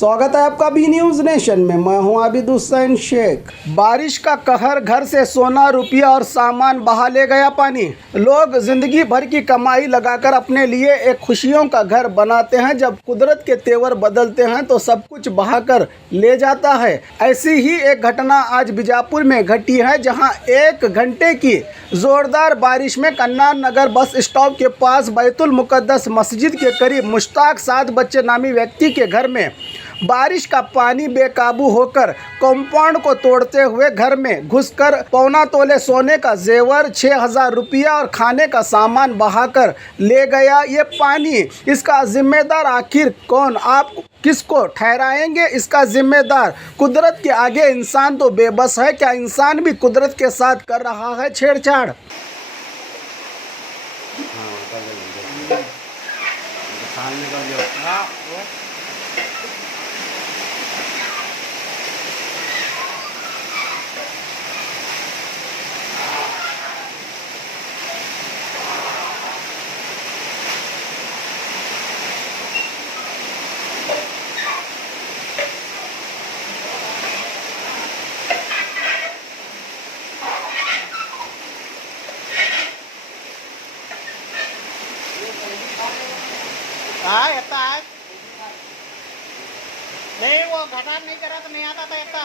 स्वागत है आपका बी न्यूज नेशन में। मैं हूं आबिद हुसैन शेख। बारिश का कहर, घर से सोना रुपया और सामान बहा ले गया पानी। लोग जिंदगी भर की कमाई लगाकर अपने लिए एक खुशियों का घर बनाते हैं, जब कुदरत के तेवर बदलते हैं तो सब कुछ बहाकर ले जाता है। ऐसी ही एक घटना आज बीजापुर में घटी है, जहां 1 घंटे की जोरदार बारिश में कन्नार नगर बस स्टॉप के पास बैतुल मुकद्दस मस्जिद के करीब मुश्ताक साद बच्चे नामी व्यक्ति के घर में बारिश का पानी बेकाबू होकर कंपाउंड को तोड़ते हुए घर में घुसकर 1.25 तोले सोने का जेवर, 6,000 रुपया और खाने का सामान बहाकर ले गया ये पानी। इसका जिम्मेदार आखिर कौन? आप किसको ठहराएंगे इसका जिम्मेदार? कुदरत के आगे इंसान तो बेबस है। क्या इंसान भी कुदरत के साथ कर रहा है छेड़छाड़? हाँ येता है। नहीं वो घटा नहीं करा तो नहीं आता था येता।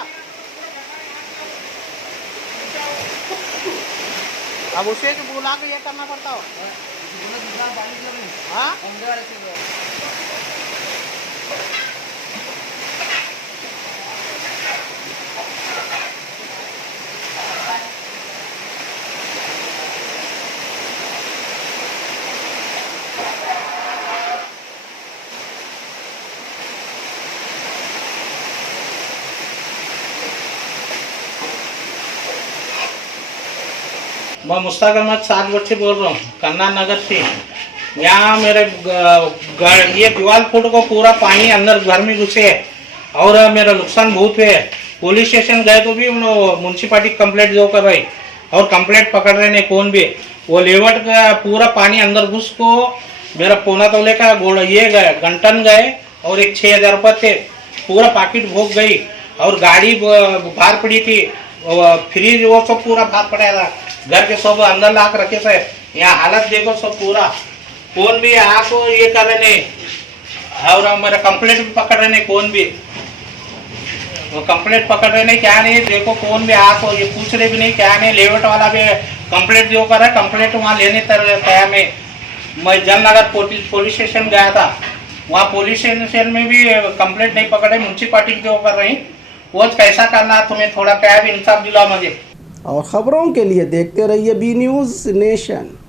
अब उसे जो बुला के ये करना पड़ता हो। हाँ मैं मुश्ताक अहमद साद बच्चे बोल रहा हूँ कन्नार नगर से। यहाँ मेरे ये दीवार फुट को पूरा पानी अंदर घर में घुसे है और मेरा नुकसान बहुत है। पुलिस स्टेशन गए तो भी म्यूनसिपालिटी कंप्लेंट जो कर रही और कंप्लेंट पकड़ रहे नहीं कौन भी। वो लेवट का पूरा पानी अंदर घुस को मेरा 1.25 तोले का गोल्ड ये गए, गंटन गए और एक 6,000 रुपये थे। पूरा पाकिट भोग गई और गाड़ी बाहर पड़ी थी, फ्रिज वो सब पूरा बाहर पड़ा था। घर के सब अंदर ला के रखे थे। यहाँ हालत देखो सब पूरा। कौन भी आको ये कर रहे नहीं और मेरा कंप्लेंट भी पकड़ रहे नहीं कौन भी। वो कंप्लेंट पकड़ रहे नहीं क्या नहीं, देखो कौन भी आको ये पूछ रहे भी नहीं क्या नहीं। लेवट वाला भी कंप्लेंट जो कर रहा है, कंप्लेंट वहाँ लेने तैयार में। मैं जननगर पुलिस स्टेशन गया था, वहाँ पुलिस स्टेशन में भी कंप्लेंट नहीं पकड़े। म्यूनसिपालिटी जो कर रही वो कैसा करना, तुम्हें थोड़ा क्या भी इंसाफ दिला मुझे। और खबरों के लिए देखते रहिए बी न्यूज नेशन।